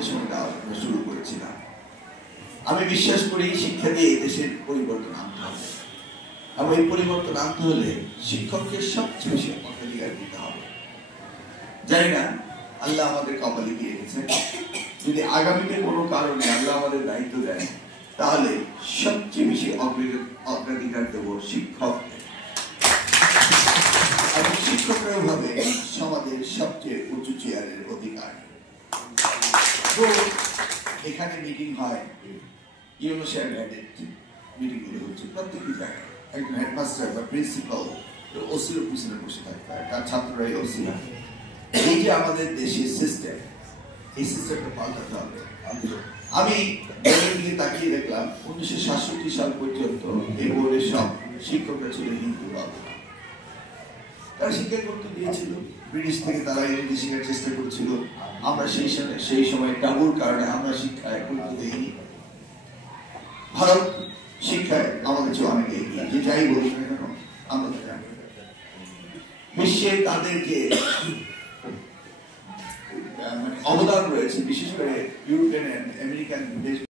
আমাদের সঙ্গে আলোচনা শুরু করেছিলাম। আমি বিশ্বাস করি শিক্ষা দিয়ে এই দেশের পরিবর্তন আনতে হবে, এবং এই পরিবর্তন আনতে হলে শিক্ষককে সবচেয়ে বেশি অগ্রাধিকার দিতে হবে। জানি না আল্লাহ আমাদের কপালে দিয়ে রেখেছেন, যদি আগামীতে কোনো কারণে আল্লাহ আমাদের দায়িত্ব দেন, তাহলে সবচেয়ে বেশি অগ্রাধিকার দেব শিক্ষককে। এবং শিক্ষকরাও ভাবে সমাজের সবচেয়ে উঁচু চেয়ারের অধিকার। তো এখানে মিটিং হয়, ইউনিভার্সিটি মিটিং গুলো হচ্ছে প্রত্যেকটি জায়গায়। একজন হেডমাস্টার বা প্রিন্সিপাল ওসির পিছনে বসে থাকতে হয়, তার ছাত্ররাই ওসি। এই যে আমাদের দেশের সিস্টেম, এই সিস্টেমটা পাল্টাতে হবে। আমি দিকে তাকিয়ে দেখলাম 1967 সাল পর্যন্ত এই বোর্ডের সব শিক্ষকরা ছিল হিন্দু বাবু। তারা শিক্ষা করতে দিয়েছিল, ব্রিটিশ থেকে তারা ইংরেজি শেখার চেষ্টা করছিল। আমরা সেই সময় টাবুর কারণে আমরা শিক্ষায় গুরুত্ব দিইনি। ভারত শিক্ষায় আমাদের চেয়ে অনেক এগিয়ে, যে যাই বলুক না কেন আমরা জানি বিশ্বে তাদের যে অবদান রয়েছে, বিশেষ করে ইউরোপিয়ান আমেরিকান দেশ